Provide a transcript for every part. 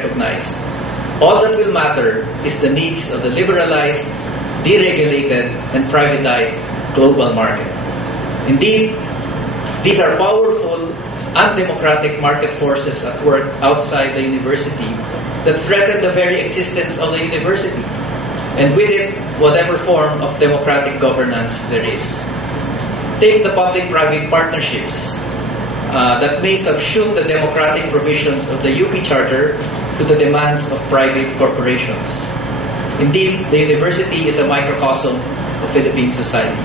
recognized. All that will matter is the needs of the liberalized, deregulated, and privatized global market. Indeed, these are powerful, undemocratic market forces at work outside the university that threaten the very existence of the university, and with it, whatever form of democratic governance there is. Take the public-private partnerships that may subsume the democratic provisions of the UP Charter to the demands of private corporations. Indeed, the university is a microcosm of Philippine society.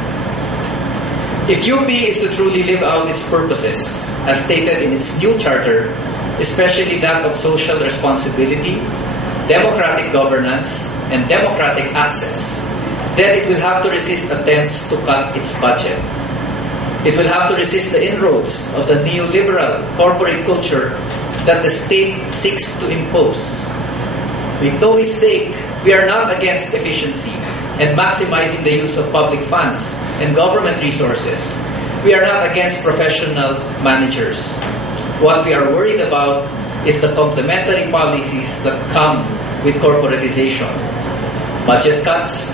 If UP is to truly live out its purposes, as stated in its new charter, especially that of social responsibility, democratic governance, and democratic access, then it will have to resist attempts to cut its budget. It will have to resist the inroads of the neoliberal corporate culture that the state seeks to impose. Make no mistake, we are not against efficiency and maximizing the use of public funds and government resources. We are not against professional managers. What we are worried about is the complementary policies that come with corporatization. Budget cuts,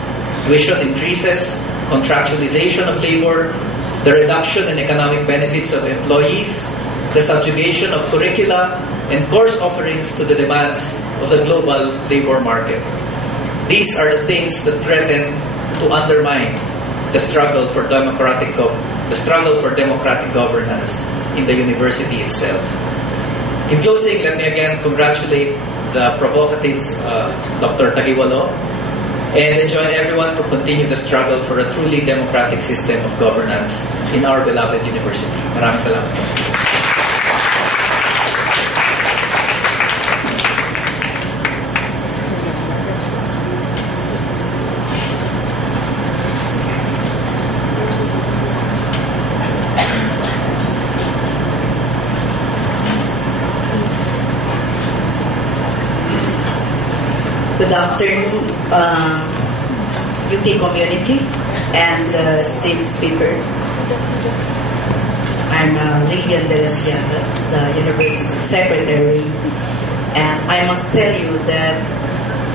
tuition increases, contractualization of labor, the reduction in economic benefits of employees, the subjugation of curricula and course offerings to the demands of the global labor market. These are the things that threaten to undermine the struggle for democratic governance in the university itself. In closing, let me again congratulate the provocative Dr. Tagiwalo and enjoin everyone to continue the struggle for a truly democratic system of governance in our beloved university. Maraming salamat. Good afternoon, UP community and esteemed speakers. I'm Lilian de las Llagas, the University Secretary, and I must tell you that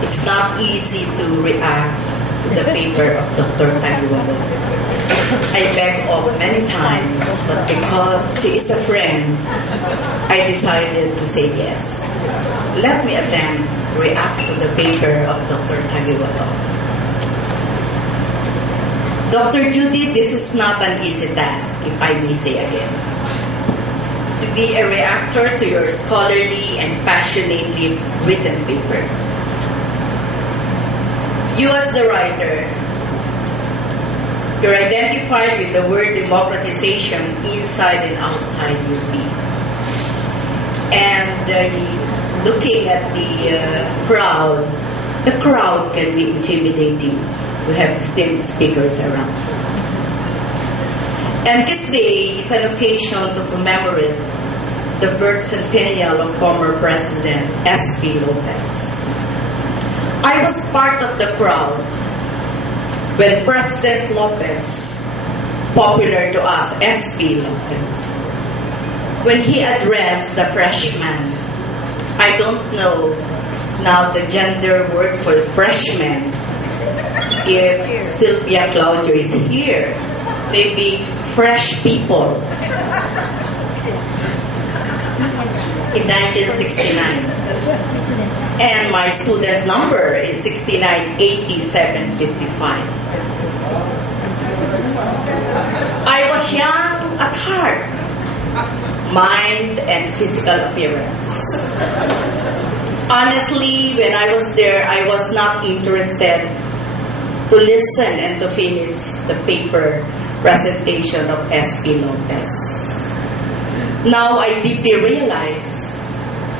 it's not easy to react to the paper of Dr. Tagiwalo. I beg off many times, but because she is a friend, I decided to say yes. Let me attempt react to the paper of Dr. Tagiwalo. Dr. Judy, this is not an easy task, if I may say again. To be a reactor to your scholarly and passionately written paper. You as the writer, you're identified with the word democratization inside and outside UP. And looking at the crowd can be intimidating. We have esteemed speakers around. And this day is an occasion to commemorate the birth centennial of former President S.P. Lopez. I was part of the crowd when President Lopez, popular to us, S.P. Lopez, when he addressed the freshmen. I don't know now the gender word for freshman. If Sylvia Claudio is here, maybe fresh people. In 1969. And my student number is 698755. I was young at heart, mind and physical appearance. Honestly, when I was there, I was not interested to listen and to finish the paper presentation of S.P. Lopez. Now I deeply realize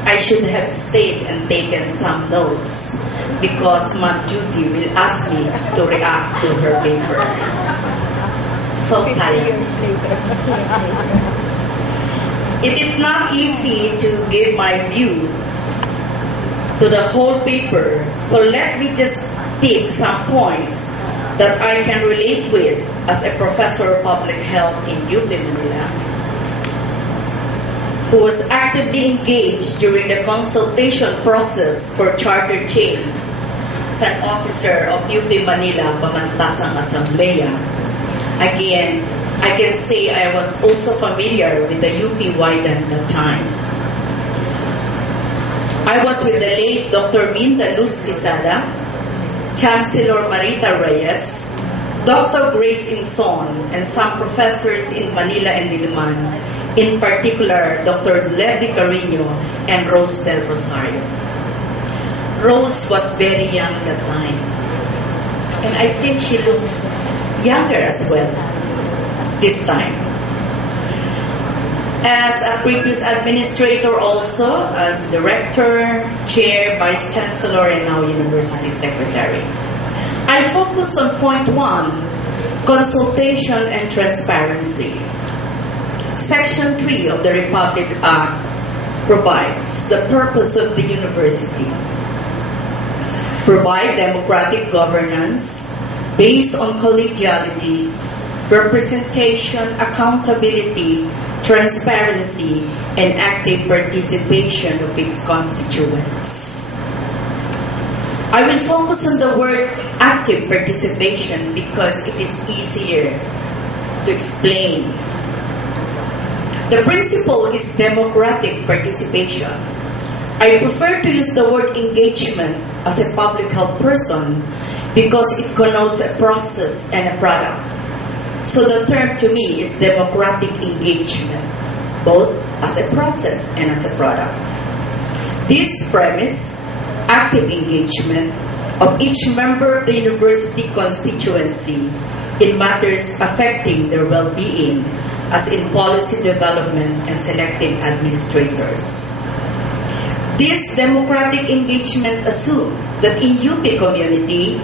I should have stayed and taken some notes because Ma'am Judy will ask me to react to her paper. So silent. It is not easy to give my view to the whole paper, so let me just pick some points that I can relate with as a professor of public health in UP Manila. who was actively engaged during the consultation process for charter change, as an officer of UP Manila Pamantasang Asamblea. Again, I can say I was also familiar with the UP Widen at that time. I was with the late Dr. Minda Luz Quezada, Chancellor Marita Reyes, Dr. Grace Inson, and some professors in Manila and Diliman, in particular Dr. Levy Carino and Rose Del Rosario. Rose was very young that time, and I think she looks younger as well this time. As a previous administrator also, as director, chair, vice chancellor, and now university secretary. I focus on point 1, consultation and transparency. Section 3 of the Republic Act provides the purpose of the university. Provide democratic governance based on collegiality, representation, accountability, transparency, and active participation of its constituents. I will focus on the word active participation because it is easier to explain. The principle is democratic participation. I prefer to use the word engagement as a public health person because it connotes a process and a product. So the term to me is democratic engagement, both as a process and as a product. This premise, active engagement of each member of the university constituency in matters affecting their well-being, as in policy development and selecting administrators. This democratic engagement assumes that in UP community,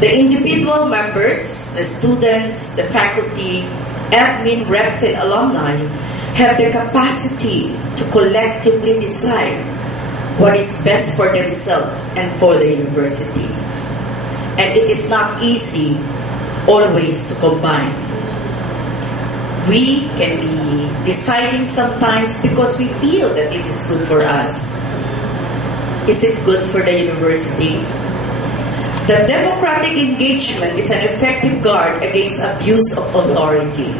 the individual members, the students, the faculty, admin, reps, and alumni have the capacity to collectively decide what is best for themselves and for the university. And it is not easy always to combine. We can be deciding sometimes because we feel that it is good for us. Is it good for the university? The democratic engagement is an effective guard against abuse of authority.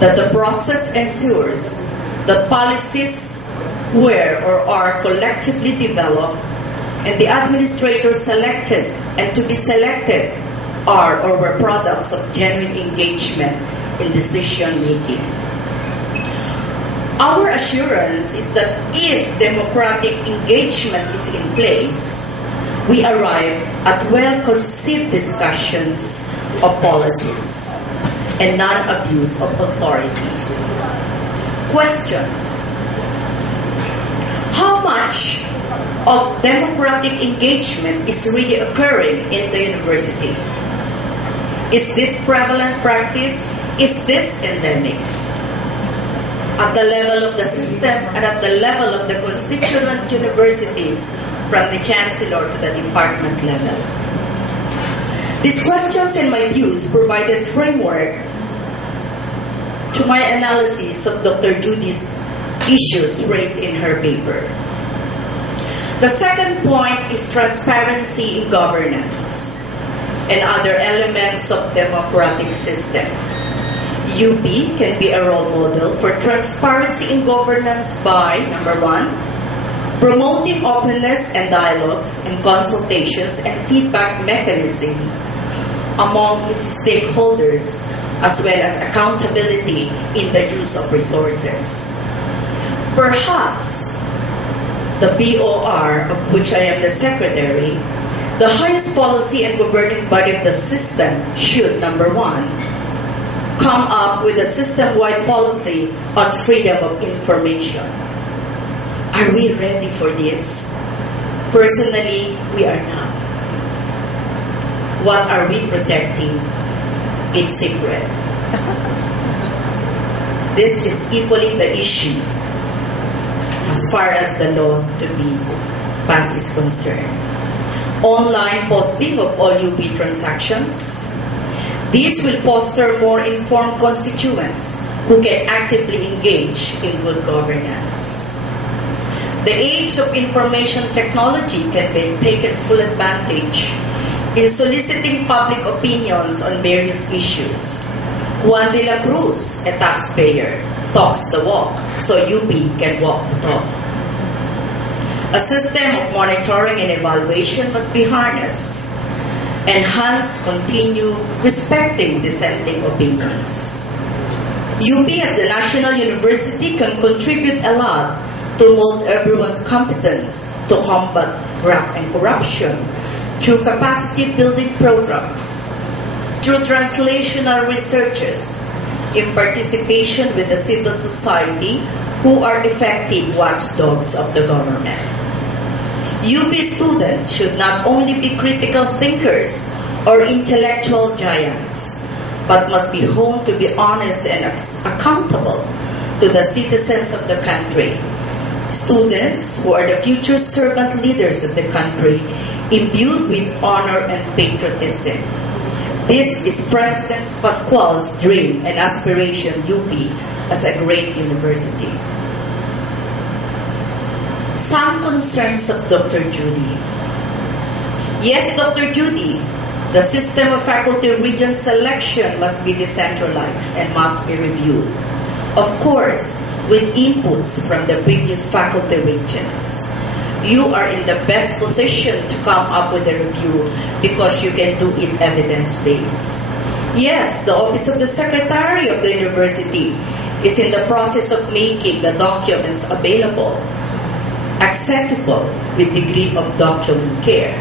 That the process ensures that policies were or are collectively developed and the administrators selected and to be selected are or were products of genuine engagement in decision making. Our assurance is that if democratic engagement is in place, we arrive at well-conceived discussions of policies and non-abuse of authority. Questions. How much of democratic engagement is really occurring in the university? Is this prevalent practice? Is this endemic? At the level of the system and at the level of the constituent universities, from the chancellor to the department level. These questions and my views provided framework to my analysis of Dr. Judy's issues raised in her paper. The second point is transparency in governance and other elements of democratic system. UP can be a role model for transparency in governance by, number 1, promoting openness and dialogues and consultations and feedback mechanisms among its stakeholders, as well as accountability in the use of resources. Perhaps the BOR, of which I am the secretary, the highest policy and governing body of the system should, number 1, come up with a system-wide policy on freedom of information. Are we ready for this? Personally, we are not. What are we protecting? It's secret. This is equally the issue as far as the law to be passed is concerned. Online posting of all UP transactions. This will foster more informed constituents who can actively engage in good governance. The age of information technology can be taken full advantage in soliciting public opinions on various issues. Juan de la Cruz, a taxpayer, talks the walk, so UP can walk the talk. A system of monitoring and evaluation must be harnessed, and hence continue respecting dissenting opinions. UP as the national university can contribute a lot to mold everyone's competence to combat graft and corruption through capacity building programs, through translational researches, in participation with the civil society who are effective watchdogs of the government. UP students should not only be critical thinkers or intellectual giants, but must be honed to be honest and accountable to the citizens of the country. Students who are the future servant leaders of the country, imbued with honor and patriotism. This is President Pascual's dream and aspiration, UP as a great university. Some concerns of Dr. Judy. Yes, Dr. Judy, the system of faculty region selection must be decentralized and must be reviewed. Of course, with inputs from the previous faculty regions. You are in the best position to come up with a review because you can do it evidence-based. Yes, the Office of the Secretary of the University is in the process of making the documents available, accessible with degree of document care.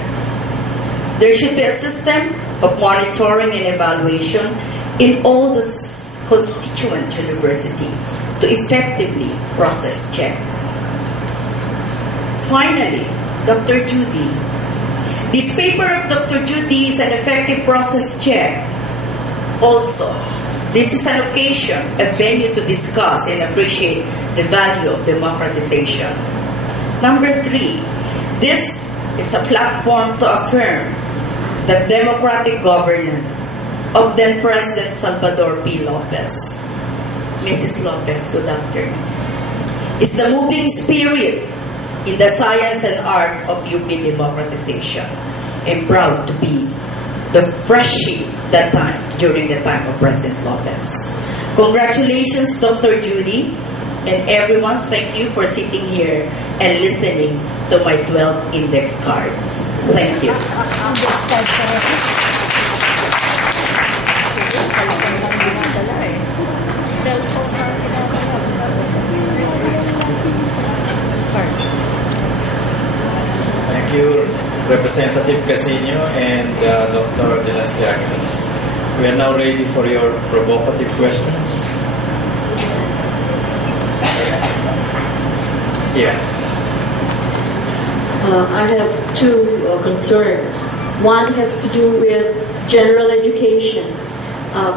There should be a system of monitoring and evaluation in all the constituent university to effectively process check. Finally, Dr. Judy. This paper of Dr. Judy is an effective process check. Also, this is an occasion, a venue to discuss and appreciate the value of democratization. Number 3, this is a platform to affirm the democratic governance of then President Salvador P. Lopez. Mrs. Lopez, good afternoon. It's the moving spirit in the science and art of UP democratization. I'm proud to be the freshie that time, during the time of President Lopez. Congratulations, Dr. Judy, and everyone, thank you for sitting here and listening to my 12 index cards. Thank you. Thank you, Representative Casino and Dr. De Las Llagas. We are now ready for your provocative questions. Yes. I have two concerns. One has to do with general education,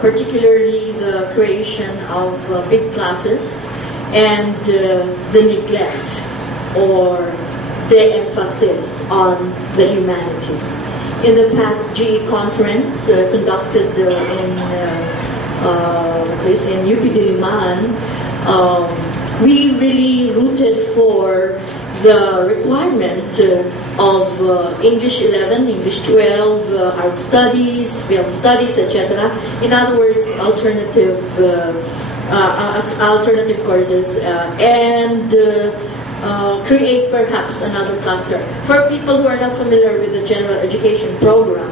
particularly the creation of big classes and the neglect or the emphasis on the humanities. In the past GE conference conducted in UP Diliman, we really rooted for the requirement of English 11, English 12, art studies, film studies, etc. In other words, alternative courses and create perhaps another cluster. For people who are not familiar with the general education program,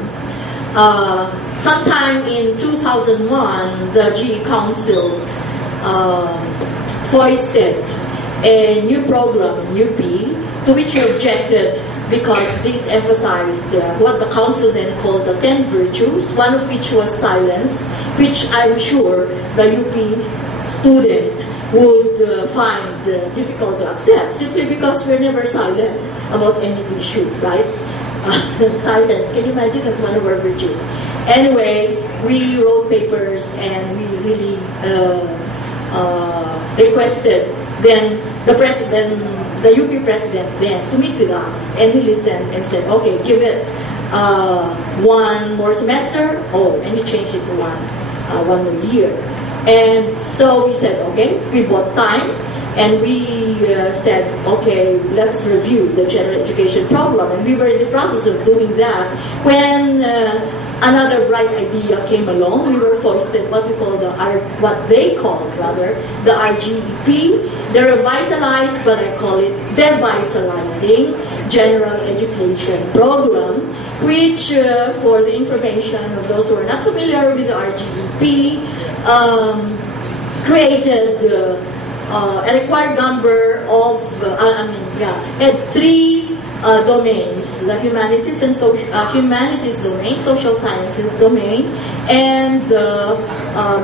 sometime in 2001, the GE Council foisted a new program in UP, to which we objected because this emphasized what the council then called the 10 virtues, one of which was silence, which I'm sure the UP student would find difficult to accept, simply because we're never silent about any issue, right? Silence, can you imagine, as one of our virtues. Anyway, we wrote papers and we really requested then the UP president then to meet with us, and he listened and said, okay, give it one more semester, and he changed it to one more year. And so we said, okay, we bought time, and we said, okay, let's review the general education program. And we were in the process of doing that when another bright idea came along. We were foisted what they called the RGEP, the revitalized, but I call it devitalizing general education program, which, for the information of those who are not familiar with the RGEP, created a required number of, had three domains: the humanities and humanities domain, social sciences domain, and the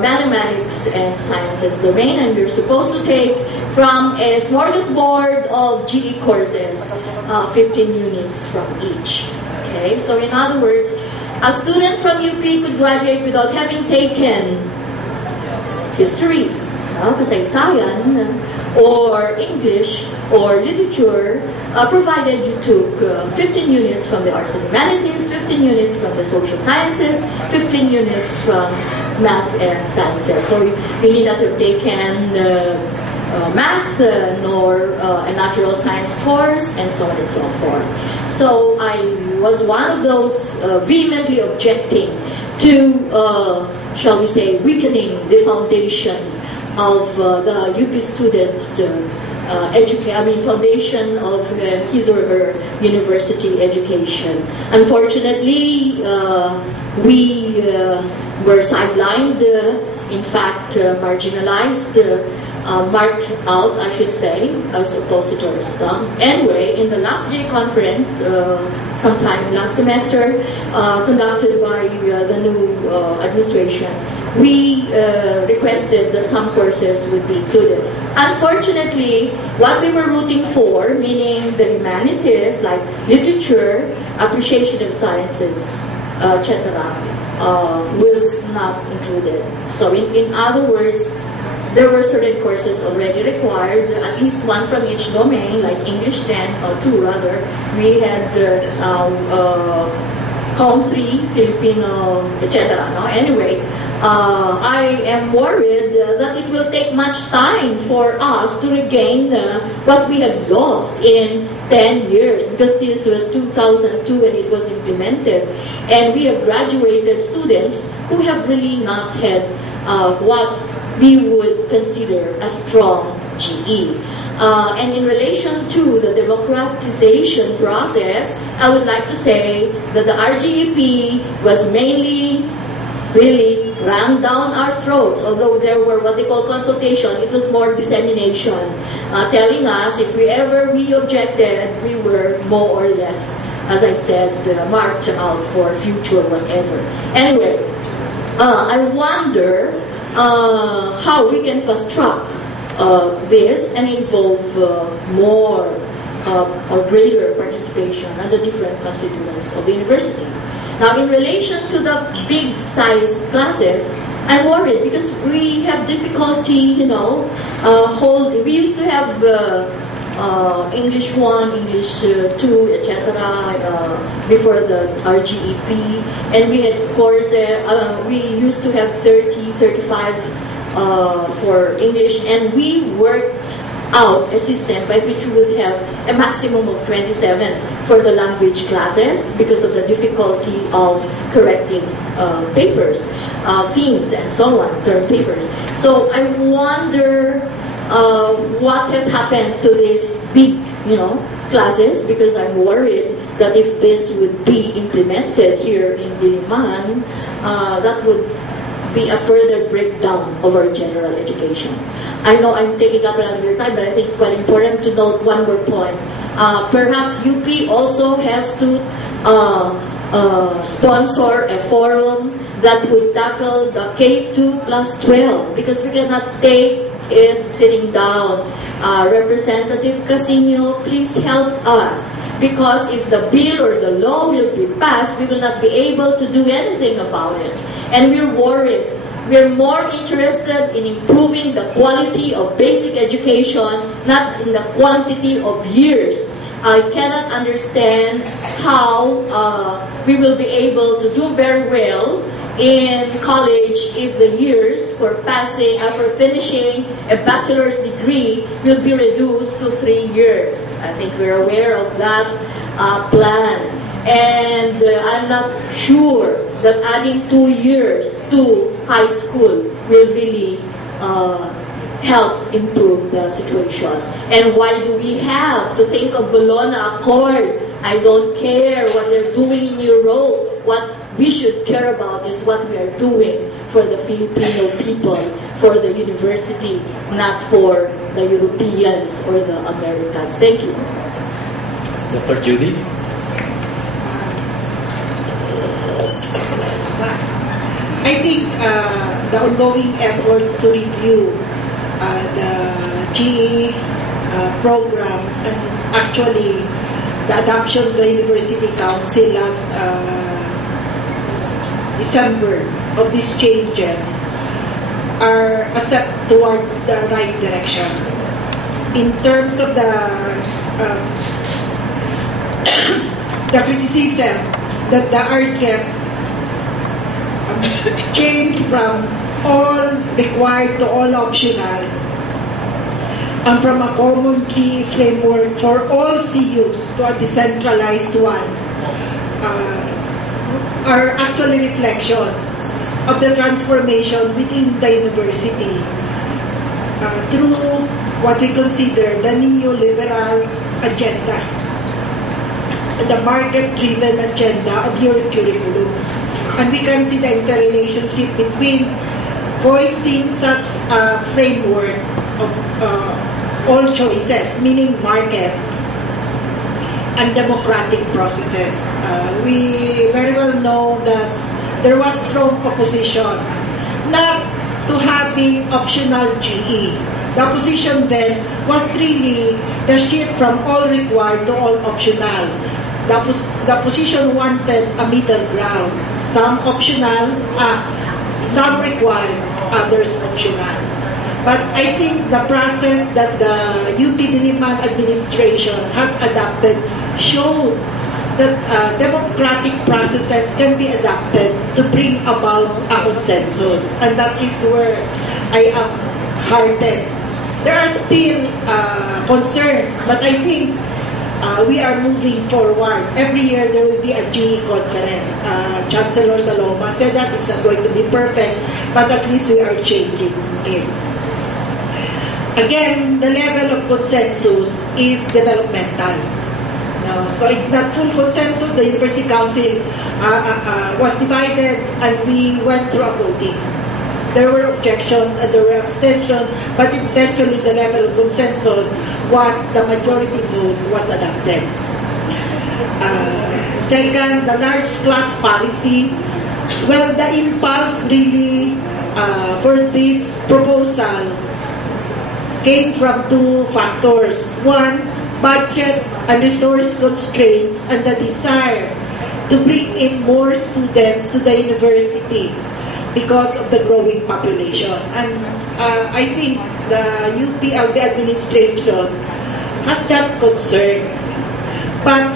mathematics and sciences domain. And we're supposed to take from a smorgasbord of GE courses, 15 units from each. Okay, so in other words, a student from UP could graduate without having taken history, kasaysayan, or English, or literature, provided you took 15 units from the arts and humanities, 15 units from the social sciences, 15 units from math and sciences. So you need not have taken math, nor a natural science course, and so on and so forth. So I was one of those vehemently objecting to, shall we say, weakening the foundation of the UP students' foundation of his or her university education. Unfortunately, we were sidelined, in fact, marginalized, marked out, I should say, as oppositors. Anyway, in the last J conference, sometime last semester, conducted by the new administration, we requested that some courses would be included. Unfortunately, what we were rooting for, meaning the humanities like literature, appreciation of sciences, etc., was not included. So in other words, there were certain courses already required, at least one from each domain, like English 10, or two rather. We had Com 3, Filipino, etc. No? Anyway, I am worried that it will take much time for us to regain what we had lost in 10 years, because this was 2002 when it was implemented. And we have graduated students who have really not had what we would consider a strong GE. And in relation to the democratization process, I would like to say that the RGEP was mainly really rammed down our throats. Although there were what they call consultation, it was more dissemination, telling us if we objected, we were more or less, as I said, marked out for future whatever. Anyway, I wonder how we can fast track this and involve more or greater participation on the different constituents of the university. Now, in relation to the big size classes, I'm worried because we have difficulty, we used to have English 1, English 2, etc. Before the RGEP, and we had courses, we used to have 30, 35 for English, and we worked out a system by which we would have a maximum of 27 for the language classes because of the difficulty of correcting papers, themes, and so on, term papers. So I wonder what has happened to these big, classes, because I'm worried that if this would be implemented here in Diliman, that would be a further breakdown of our general education. I know I'm taking up a lot of your time, but I think it's quite important to note one more point. Perhaps UP also has to sponsor a forum that would tackle the K2 plus 12, because we cannot take it sitting down. Representative Casino, please help us, because if the bill or the law will be passed, we will not be able to do anything about it. And we're worried. We're more interested in improving the quality of basic education, not in the quantity of years. I cannot understand how we will be able to do very well in college if the years for finishing a bachelor's degree will be reduced to 3 years. I think we're aware of that plan. And I'm not sure that adding 2 years to high school will really help improve the situation. And why do we have to think of Bologna Accord? I don't care what they're doing in Europe. What we should care about is what we are doing for the Filipino people, for the university, not for the Europeans or the Americans. Thank you. Dr. Judy? I think the ongoing efforts to review the GE program and actually the adoption of the University Council last December of these changes are a step towards the right direction. In terms of the criticism that the RCEP changed from all required to all optional and from a common key framework for all CUs to a decentralized ones are actually reflections of the transformation within the university through what we consider the neoliberal agenda, the market-driven agenda of your curriculum. And we can see the interrelationship between voicing such a framework of all choices, meaning market and democratic processes. We very well know that there was strong opposition not to having optional GE. The opposition then was really the shift from all required to all optional. The opposition wanted a middle ground. Some optional, some required, others optional. But I think the process that the UP Diliman administration has adopted showed that democratic processes can be adapted to bring about a consensus. And that is where I am heartened. There are still concerns, but I think we are moving forward. Every year there will be a GE conference. Chancellor Saloma said that it's not going to be perfect, but at least we are changing it. Again, the level of consensus is developmental. So it's not full consensus. The University Council was divided and we went through a voting. There were objections and there were abstentions, but eventually the level of consensus was the majority vote was adopted. Second, the large class policy. Well, the impulse really for this proposal came from two factors. One, budget and resource constraints and the desire to bring in more students to the university because of the growing population. And I think the UPLB administration has that concern. But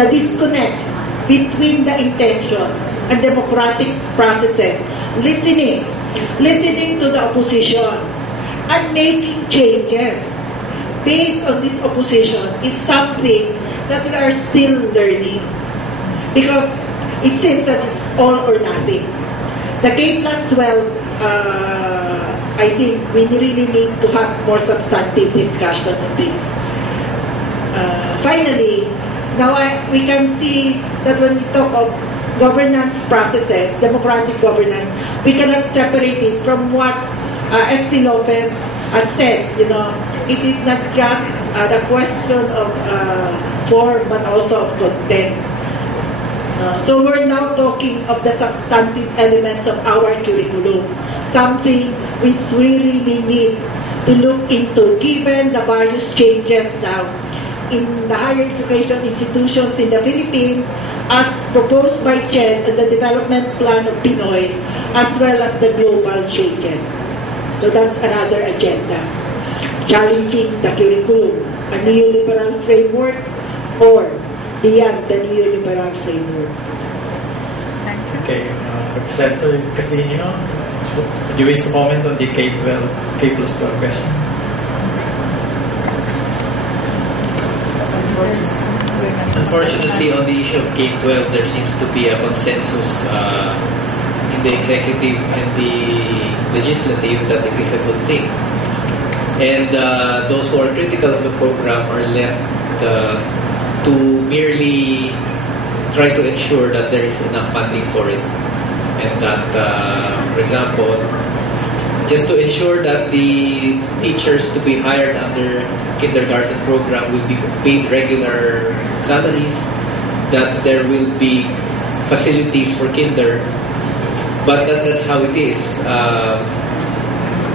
the disconnect between the intentions and democratic processes, listening to the opposition, and making changes based on this opposition is something that we are still learning, because it seems that it's all or nothing. The K+12, I think we really need to have more substantive discussion on this. Finally, now we can see that when we talk of governance processes, democratic governance, we cannot separate it from what SP Lopez has said. It is not just the question of form, but also of content. So we're now talking of the substantive elements of our curriculum, something which we really need to look into, given the various changes now in the higher education institutions in the Philippines, as proposed by Chen and the development plan of Pinoy, as well as the global changes. So that's another agenda. Challenging the curriculum, a neoliberal framework, or beyond the neoliberal framework. Okay, Representative Casino, would you wish to comment on the K-12 question? Unfortunately, on the issue of K-12, there seems to be a consensus in the executive and the legislative that it is a good thing. And those who are critical of the program are left to merely try to ensure that there is enough funding for it. And that, for example, just to ensure that the teachers to be hired under kindergarten program will be paid regular salaries, that there will be facilities for kinder, but that's how it is.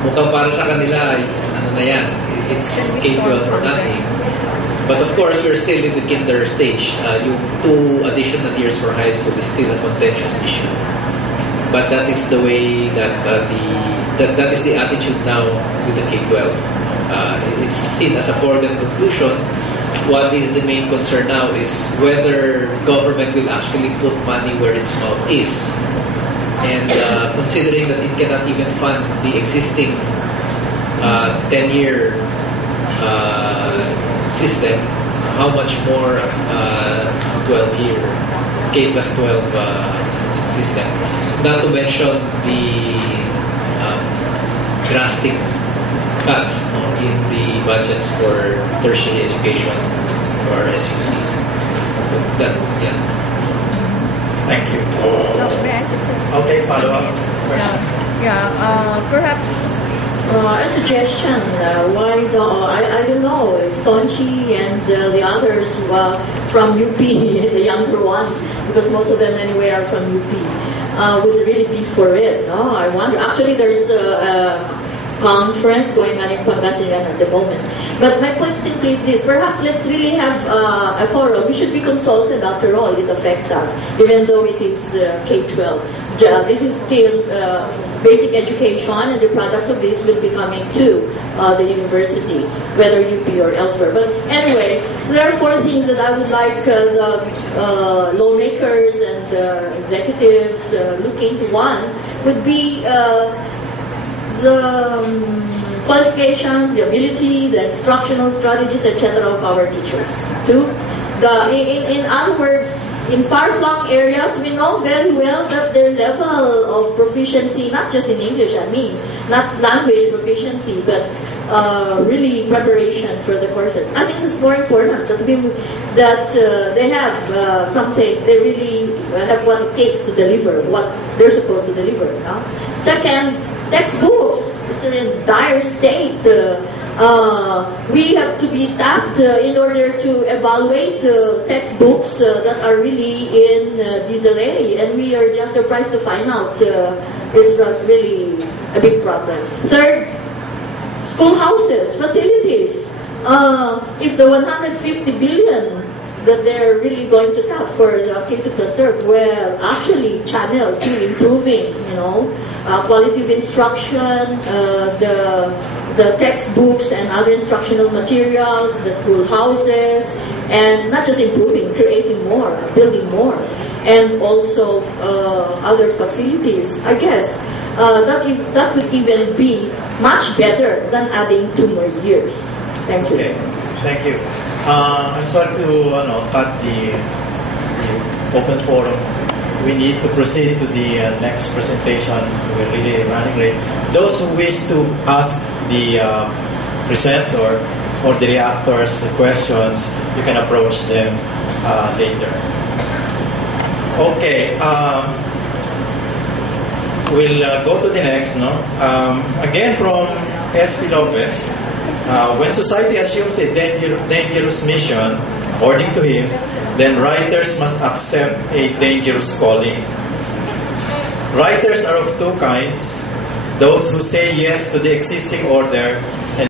Mukhang para sa kanila, ano na yan, it's K-12 or nothing. But of course, we're still in the kinder stage. Yung 2 additional years for high school is still a contentious issue. But that is the way that that is the attitude now with the K-12. It's seen as a foregone conclusion. What is the main concern now is whether government will actually put money where its mouth is. And considering that it cannot even fund the existing 10-year system, how much more 12-year K+12 system? Not to mention the drastic cuts in the budgets for tertiary education for SUCs. So that, yeah. Thank you. May I just say? Okay, follow-up question. Perhaps a suggestion, why I don't know if Tonchi and the others from UP, the younger ones, because most of them anyway are from UP, would really be for it. No? I wonder. Actually, there's a conference going on in Pangasinan at the moment. But my point simply is this: perhaps let's really have a forum. We should be consulted. After all, it affects us, even though it is K-12. This is still basic education, and the products of this will be coming to the university, whether UP or elsewhere. But anyway, there are 4 things that I would like the lawmakers and executives look into. One would be the qualifications, the ability, the instructional strategies, etc. of our teachers. 2, in other words, in far-flung areas, we know very well that their level of proficiency, not just in English, not language proficiency, but really preparation for the courses. I think it's more important that they have something, they really have what it takes to deliver, what they're supposed to deliver. No? Second, textbooks. It's in dire state. We have to be tapped in order to evaluate textbooks that are really in disarray, and we are just surprised to find out it's not really a big problem. Third, schoolhouses, facilities. If the 150 billion that they're really going to tap for the K2+3, well, actually channel to improving, quality of instruction, the textbooks and other instructional materials, the schoolhouses, and not just improving, creating more, building more, and also other facilities. I guess that would even be much better than adding 2 more years. Thank you. Okay, thank you. I'm sorry to cut the open forum. We need to proceed to the next presentation. We're really running late. Those who wish to ask the presenter or the reactors questions, you can approach them later. Okay, we'll go to the next. Again from SP Lopez. When society assumes a dangerous mission, according to him, then writers must accept a dangerous calling. Writers are of 2 kinds: those who say yes to the existing order